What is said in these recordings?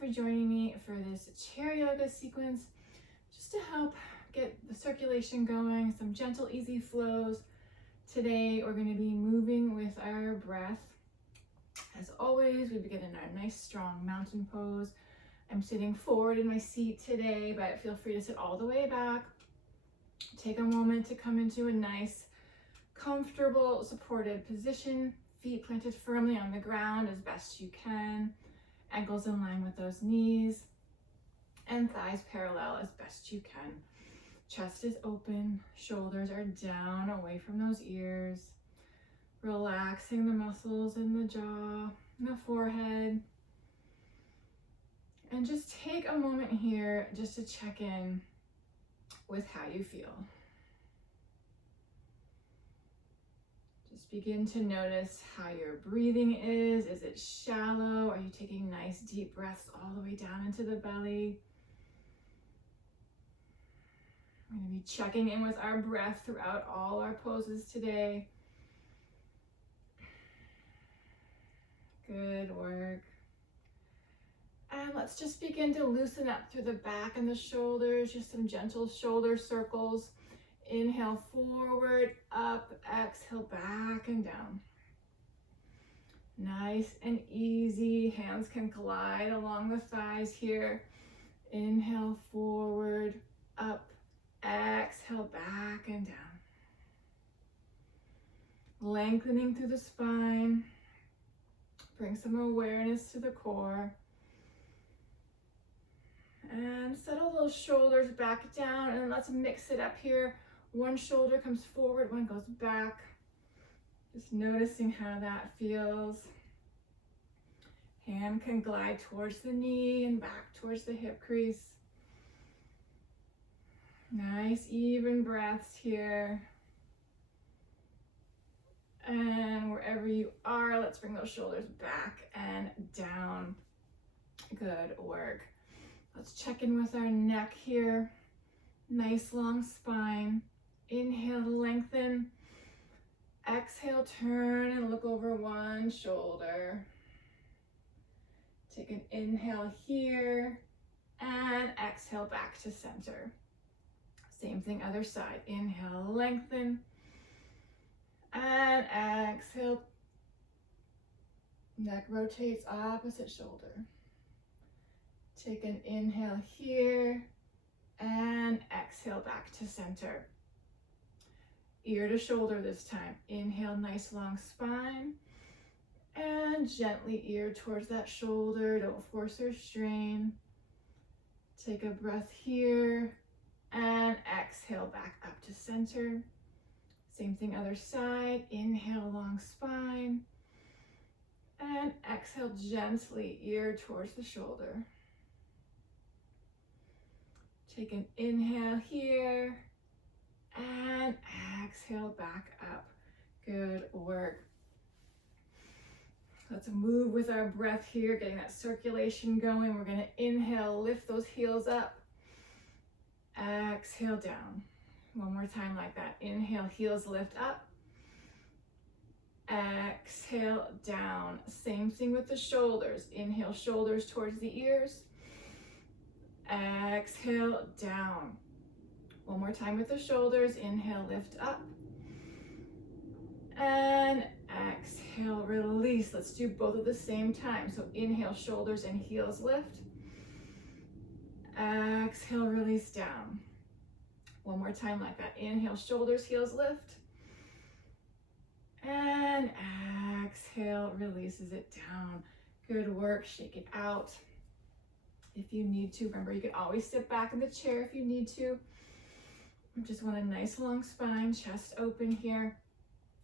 for joining me for this chair yoga sequence, just to help get the circulation going, some gentle, easy flows. Today, we're going to be moving with our breath. As always, we begin in our nice, strong mountain pose. I'm sitting forward in my seat today, but feel free to sit all the way back. Take a moment to come into a nice, comfortable, supported position. Feet planted firmly on the ground as best you can. Ankles in line with those knees. And thighs parallel as best you can. Chest is open. Shoulders are down, away from those ears. Relaxing the muscles in the jaw, and the forehead. And just take a moment here just to check in with how you feel. Just begin to notice how your breathing is. Is it shallow? Are you taking nice deep breaths all the way down into the belly? We're going to be checking in with our breath throughout all our poses today. Good work. And let's just begin to loosen up through the back and the shoulders, just some gentle shoulder circles. Inhale forward, up, exhale back and down. Nice and easy. Hands can glide along the thighs here. Inhale forward, up, exhale back and down. Lengthening through the spine. Bring some awareness to the core. And settle those shoulders back down, and let's mix it up here. One shoulder comes forward, one goes back. Just noticing how that feels. Hand can glide towards the knee and back towards the hip crease. Nice even breaths here. And wherever you are, let's bring those shoulders back and down. Good work. Let's check in with our neck here. Nice long spine. Inhale, lengthen. Exhale, turn and look over one shoulder. Take an inhale here and exhale back to center. Same thing, other side. Inhale, lengthen. And exhale. Neck rotates opposite shoulder. Take an inhale here and exhale back to center. Ear to shoulder this time. Inhale, nice long spine. And gently ear towards that shoulder. Don't force or strain. Take a breath here and exhale back up to center. Same thing, other side. Inhale, long spine. And exhale, gently ear towards the shoulder. Take an inhale here and exhale back up. Good work. Let's move with our breath here, getting that circulation going. We're going to inhale, lift those heels up. Exhale down. One more time like that. Inhale, heels lift up. Exhale down. Same thing with the shoulders. Inhale, shoulders towards the ears. Exhale down. One more time with the shoulders. Inhale, lift up. And exhale, release. Let's do both at the same time. So inhale, shoulders and heels lift. Exhale, release down. One more time like that. Inhale, shoulders, heels lift. And exhale, releases it down. Good work. Shake it out. If you need to, remember you can always sit back in the chair if you need to. Just want a nice long spine, chest open here.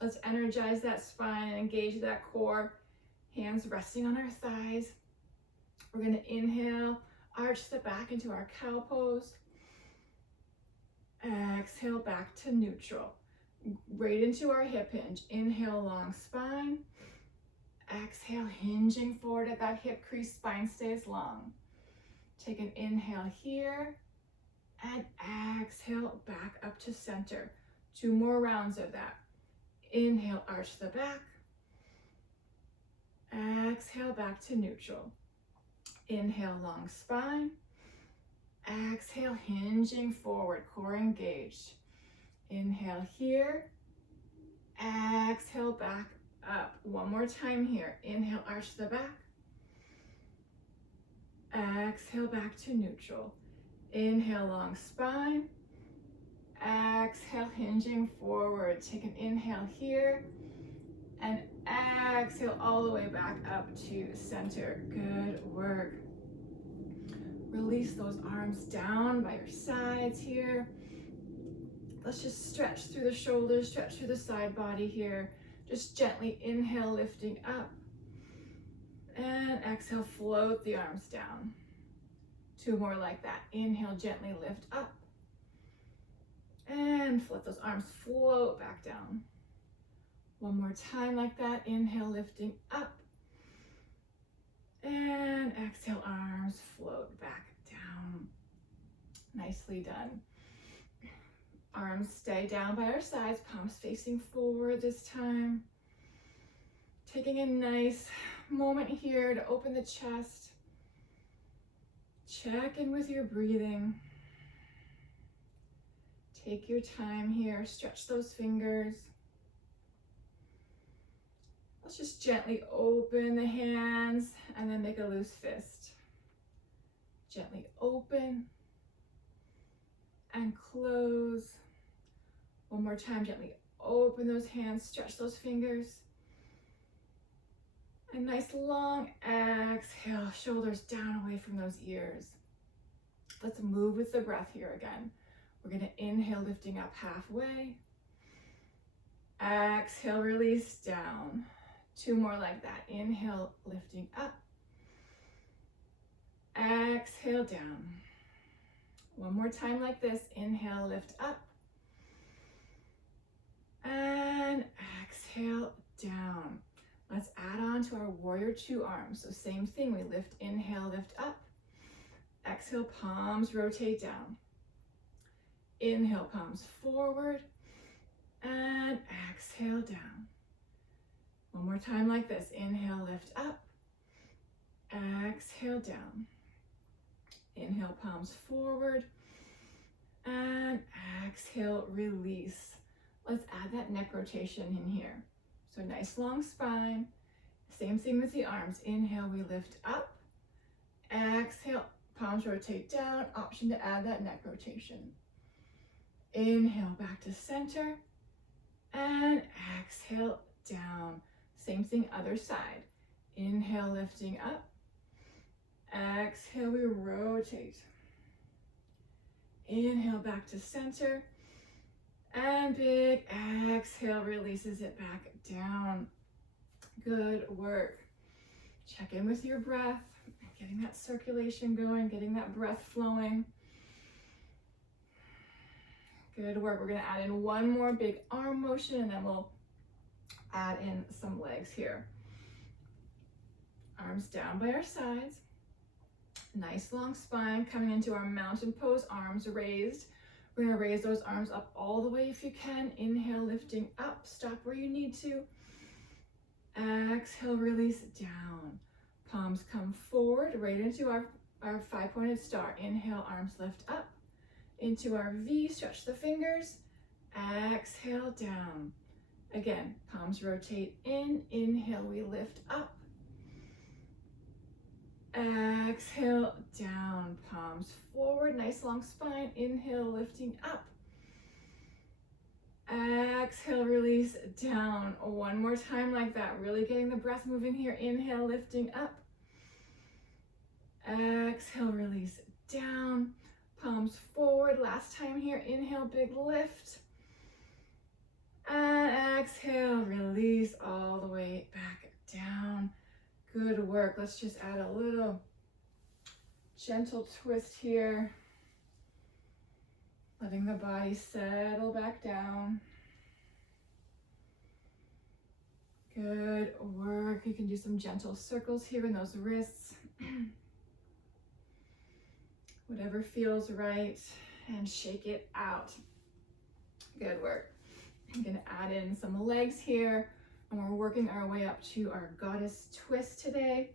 Let's energize that spine and engage that core. Hands resting on our thighs. We're going to inhale, arch the back into our cow pose. Exhale back to neutral. Right into our hip hinge. Inhale, long spine. Exhale, hinging forward at that hip crease, spine stays long. Take an inhale here and exhale back up to center. 2 more rounds of that. Inhale, arch the back. Exhale back to neutral. Inhale, long spine. Exhale, hinging forward, core engaged. Inhale here. Exhale, back up. One more time here. Inhale, arch the back. Exhale, back to neutral. Inhale, long spine. Exhale, hinging forward. Take an inhale here. And exhale all the way back up to center. Good work. Release those arms down by your sides here. Let's just stretch through the shoulders, stretch through the side body here. Just gently inhale, lifting up. And exhale, float the arms down. Two more like that. Inhale, gently lift up. And let those arms float back down. One more time like that. Inhale, lifting up. And exhale, arms float back down. Nicely done. Arms stay down by our sides, palms facing forward this time. Taking a nice moment here to open the chest. Check in with your breathing. Take your time here, stretch those fingers. Let's just gently open the hands and then make a loose fist. Gently open and close. One more time, gently open those hands, stretch those fingers. A nice long exhale, shoulders down away from those ears. Let's move with the breath here again. We're gonna inhale, lifting up halfway. Exhale, release down. Two more like that. Inhale, lifting up. Exhale, down. One more time like this. Inhale, lift up. And exhale, down. Let's add on to our warrior two arms. So same thing, we lift, inhale, lift up. Exhale, palms rotate down. Inhale, palms forward. And exhale, down. One more time like this. Inhale, lift up. Exhale, down. Inhale, palms forward. And exhale, release. Let's add that neck rotation in here. So nice long spine. Same thing with the arms. Inhale, we lift up. Exhale, palms rotate down. Option to add that neck rotation. Inhale, back to center. And exhale, down. Same thing, other side. Inhale, lifting up. Exhale, we rotate. Inhale, back to center. And big exhale releases it back down. Good work. Check in with your breath, getting that circulation going, getting that breath flowing. Good work. We're going to add in one more big arm motion and then we'll add in some legs here. Arms down by our sides. Nice long spine coming into our mountain pose, arms raised. We're going to raise those arms up all the way if you can. Inhale, lifting up. Stop where you need to. Exhale, release down. Palms come forward, right into our five-pointed star. Inhale, arms lift up. Into our V, stretch the fingers. Exhale, down. Again, palms rotate in. Inhale, we lift up. Exhale, down, palms forward, nice long spine. Inhale, lifting up. Exhale, release down. One more time like that, really getting the breath moving here. Inhale, lifting up. Exhale, release down. Palms forward, last time here. Inhale, big lift. And exhale, release all the way back down. Good work. Let's just add a little gentle twist here. Letting the body settle back down. Good work. You can do some gentle circles here in those wrists. Whatever feels right, and shake it out. Good work. I'm gonna add in some legs here, and we're working our way up to our goddess twist today.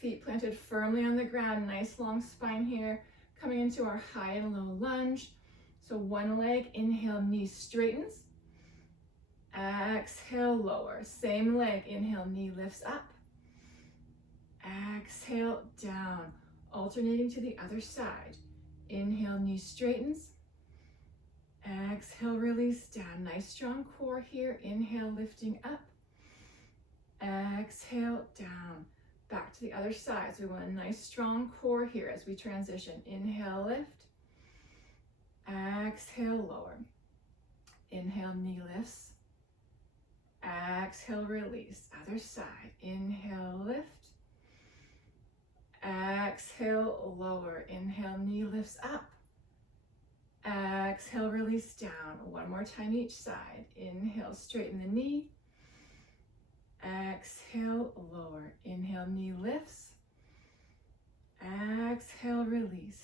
Feet planted firmly on the ground, nice long spine here. Coming into our high and low lunge. So one leg, inhale, knee straightens. Exhale, lower. Same leg, inhale, knee lifts up. Exhale, down. Alternating to the other side. Inhale, knee straightens. Exhale, release down. Nice strong core here. Inhale, lifting up. Exhale, down. Back to the other side. So we want a nice strong core here as we transition. Inhale, lift. Exhale, lower. Inhale, knee lifts. Exhale, release. Other side. Inhale, lift. Exhale, lower. Inhale, knee lifts up. Exhale, release down. One more time each side. Inhale, straighten the knee. Exhale, lower. Inhale, knee lifts. Exhale, release.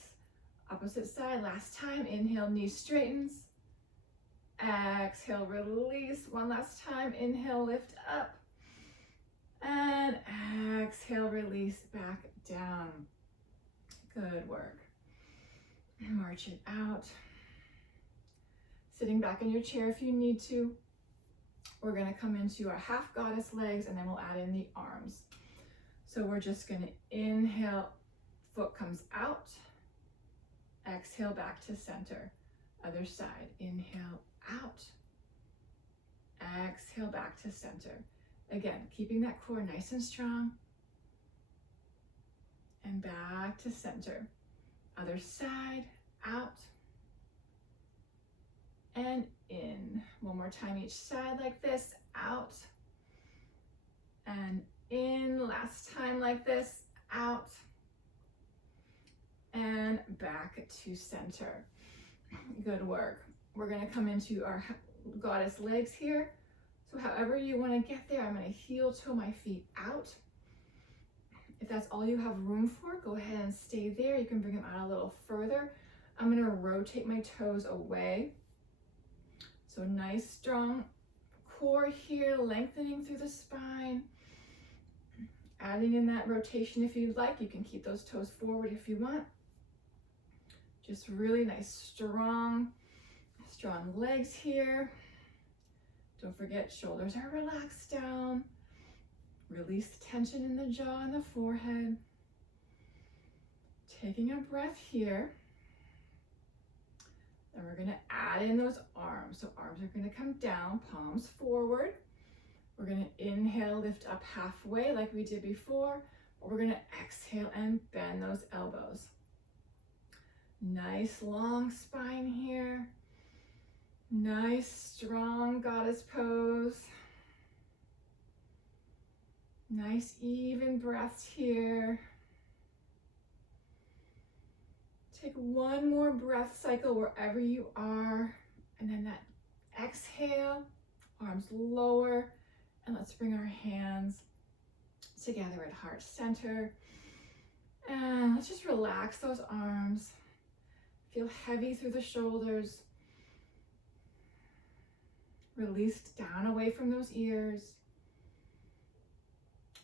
Opposite side, last time. Inhale, knee straightens. Exhale, release. One last time. Inhale, lift up. And exhale, release back down. Good work. March it out. Sitting back in your chair if you need to. We're going to come into our half goddess legs and then we'll add in the arms. So we're just going to inhale, foot comes out. Exhale, back to center. Other side. Inhale, out. Exhale, back to center. Again, keeping that core nice and strong. And back to center. Other side, out. And in. One more time each side like this, out. And in. Last time like this, out. And back to center. Good work. We're going to come into our goddess legs here. So however you want to get there, I'm going to heel toe my feet out. If that's all you have room for, go ahead and stay there. You can bring them out a little further. I'm going to rotate my toes away. So nice strong core here, lengthening through the spine. Adding in that rotation if you'd like. You can keep those toes forward if you want. Just really nice, strong legs here. Don't forget, shoulders are relaxed down. Release the tension in the jaw and the forehead. Taking a breath here. Then we're going to add in those arms. So arms are going to come down, palms forward. We're going to inhale, lift up halfway like we did before. We're going to exhale and bend those elbows. Nice long spine here. Nice strong goddess pose. Nice even breaths here. Take one more breath cycle wherever you are. And then that exhale, arms lower. And let's bring our hands together at heart center. And let's just relax those arms. Feel heavy through the shoulders. Released down away from those ears.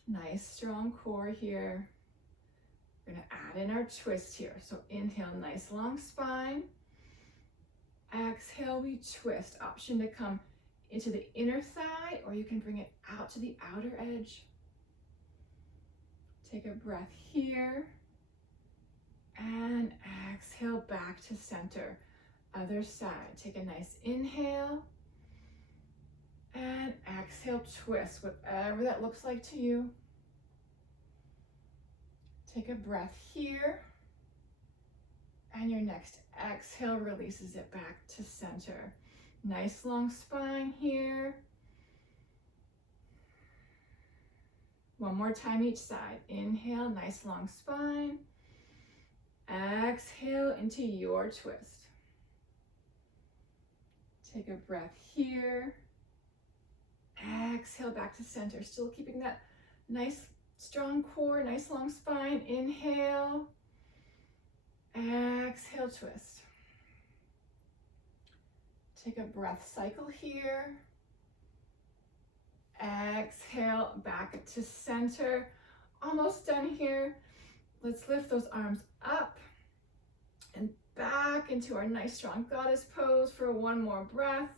Nice strong core here. We're going to add in our twist here. So inhale, nice long spine. Exhale, we twist. Option to come into the inner thigh, or you can bring it out to the outer edge. Take a breath here. And exhale back to center. Other side. Take a nice inhale. And exhale, twist, whatever that looks like to you. Take a breath here. And your next exhale releases it back to center. Nice long spine here. One more time each side. Inhale, nice long spine. Exhale into your twist. Take a breath here. Exhale back to center. Still keeping that nice strong core, nice long spine. Inhale. Exhale, twist. Take a breath cycle here. Exhale back to center. almost done here. Let's lift those arms up and back into our nice strong goddess pose for one more breath.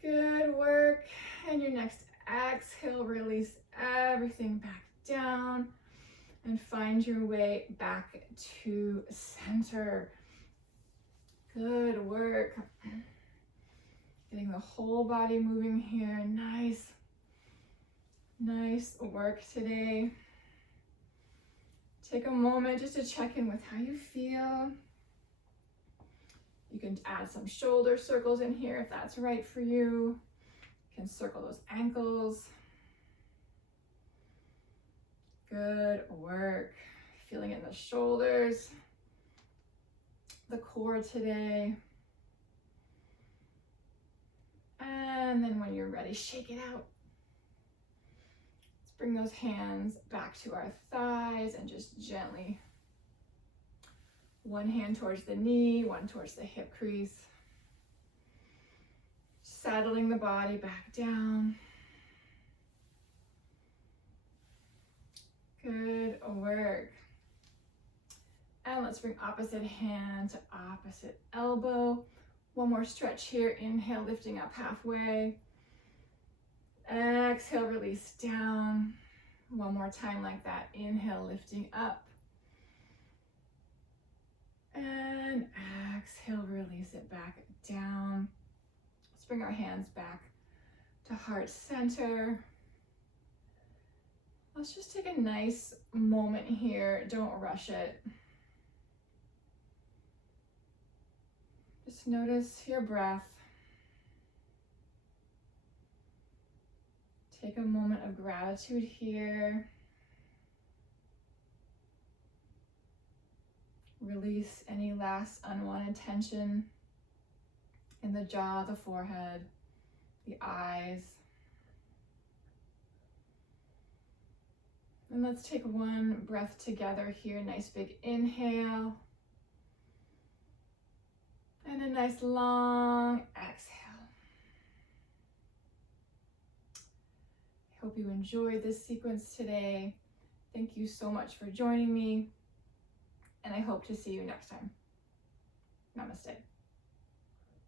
Good work. And your next exhale, release everything back down and find your way back to center. Good work. Getting the whole body moving here. Nice work today. Take a moment just to check in with how you feel. You can add some shoulder circles in here if that's right for you. You can circle those ankles. Good work. Feeling it in the shoulders, the core today. And then when you're ready, shake it out. Let's bring those hands back to our thighs and just gently, one hand towards the knee, one towards the hip crease. Settling the body back down. Good work. And let's bring opposite hand to opposite elbow. One more stretch here. Inhale, lifting up halfway. Exhale, release down. One more time like that. Inhale, lifting up. And exhale, release it back down. Let's bring our hands back to heart center. Let's just take a nice moment here. Don't rush it. Just notice your breath. Take a moment of gratitude here. Release any last unwanted tension in the jaw, the forehead, the eyes. And let's take one breath together here. Nice big inhale. And a nice long exhale. I hope you enjoyed this sequence today. Thank you so much for joining me. And I hope to see you next time. Namaste.